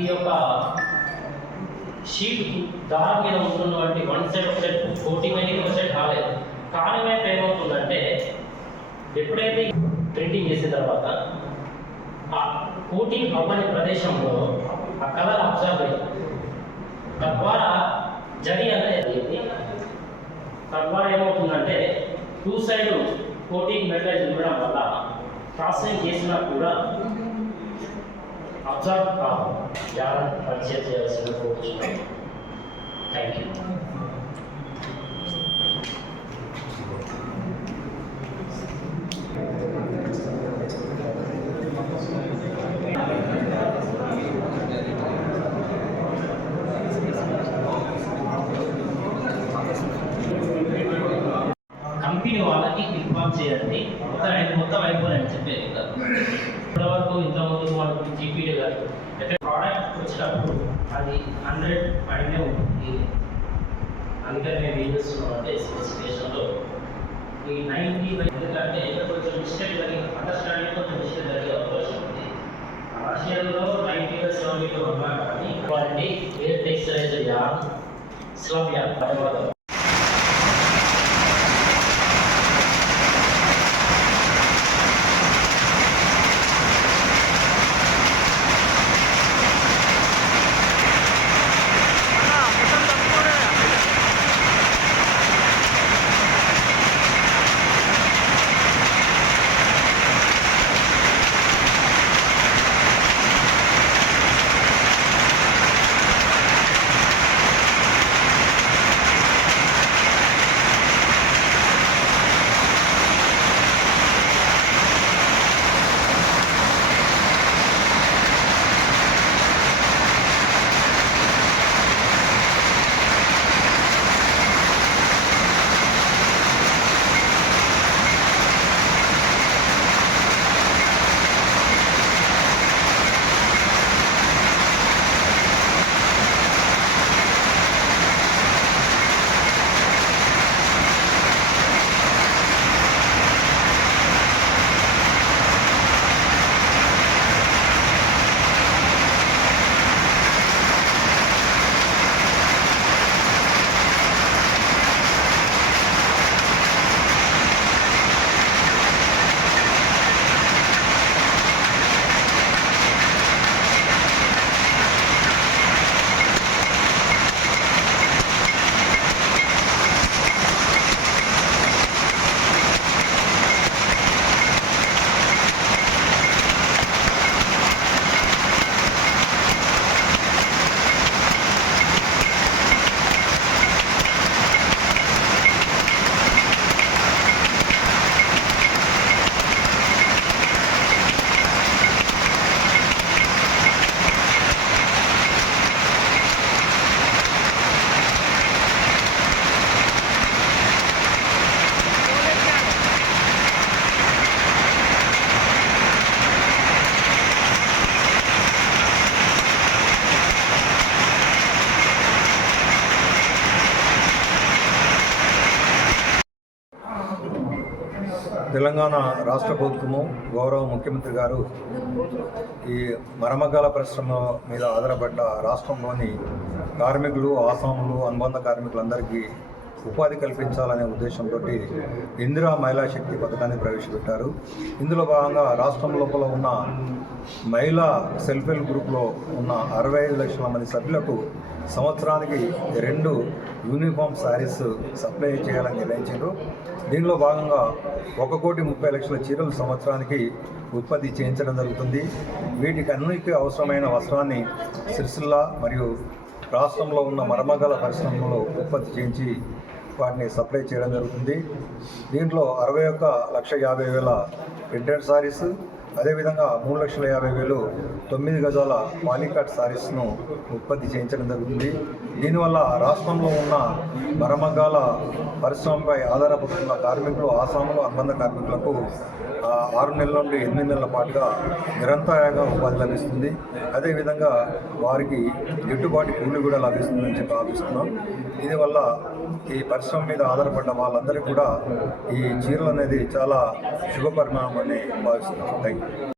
ఈ యొక్క షీట్ దారం మీద ఉంటున్నటువంటి వన్ సైడ్ ఒక సైడ్ కోటింగ్ అనేది ఒక సైడ్ కాలేదు. కారణం ఏమవుతుందంటే ఎప్పుడైతే ప్రింటింగ్ చేసిన తర్వాత ఆ కోటింగ్ అవ్వని ప్రదేశంలో ఆ కలర్ అబ్జర్వ్ అయ్యింది. తద్వారా జరి అనేది తద్వారా ఏమవుతుందంటే టూ సైడ్ కోటింగ్ మెటీరియల్ ఉండడం వల్ల ప్రాసెసింగ్ చేసినా కూడా అబ్జర్వ్ కాదు. జాగ్రత్త పరిచయం చేయాల్సిన కోరుచున్నాను. Thank you. కంపెనీ వాళ్ళకి ఇన్ఫార్మ్ చేయండి. మొత్తం అయిపోయాయని చెప్పేది కదా. ఇప్పటివరకు ఇంతకుముందు మనకు జీపీడీ గారు ప్రోడక్ట్ వచ్చినప్పుడు అది 100 పైనే ఉంటుంది. అందుకని మేము ఏం చేస్తున్నాం అంటే స్పెసిఫికేషన్లో ఈ 90 ఎందుకంటే కొంచెం మిస్టేక్ జరిగి అండర్స్టాండింగ్ కొంచెం మిస్టేక్ జరిగే అవకాశం ఉంది. కమర్షియల్లో 90-70 ఉన్నా కానీ క్వాలిటీ ఎయిర్ టెక్స్చరైజర్ యార్ స్లబ్ యార్ ధన్యవాదాలు. తెలంగాణ రాష్ట్ర ప్రభుత్వము గౌరవ ముఖ్యమంత్రి గారు ఈ మరమగ్గాల పరిశ్రమ మీద ఆధారపడ్డ రాష్ట్రంలోని కార్మికులు, ఆసాములు, అనుబంధ కార్మికులందరికీ ఉపాధి కల్పించాలనే ఉద్దేశంతో ఇందిరా మహిళా శక్తి పథకాన్ని ప్రవేశపెట్టారు. ఇందులో భాగంగా రాష్ట్రం లోపల ఉన్న మహిళా సెల్ఫ్ హెల్ప్ గ్రూప్లో ఉన్న 65 లక్షల మంది సభ్యులకు సంవత్సరానికి 2 యూనిఫామ్ శారీస్ సప్లై చేయాలని నిర్ణయించారు. దీనిలో భాగంగా 1,30,00,000 చీరలు సంవత్సరానికి ఉత్పత్తి చేయించడం జరుగుతుంది. వీటికి అన్నిటికీ అవసరమైన వస్త్రాన్ని సిరిసిల్ల మరియు రాష్ట్రంలో ఉన్న మరమగ్గాల పరిశ్రమలో ఉత్పత్తి చేయించి వాటిని సప్లై చేయడం జరుగుతుంది. దీంట్లో 61,50,000 ప్రింటెడ్ సారీస్, అదేవిధంగా 3,50,000 9 గజాల పాలికాట్ సారీస్ను ఉత్పత్తి చేయించడం జరుగుతుంది. దీనివల్ల రాష్ట్రంలో ఉన్న మరమగ్గాల పరిశ్రమపై ఆధారపడుతున్న కార్మికులు, ఆసాములు, అనుబంధ కార్మికులకు 6 నెలల నుండి 8 నెలల పాటుగా నిరంతరంగా ఉపాధి లభిస్తుంది. అదేవిధంగా వారికి గిట్టుబాటు కూలి కూడా లభిస్తుందని చెప్పి భావిస్తున్నాం. దీనివల్ల ఈ పరిశ్రమ మీద ఆధారపడ్డ వాళ్ళందరికీ కూడా ఈ చీరలు అనేది చాలా శుభపరిణామం అని భావిస్తున్నాం. Thank you.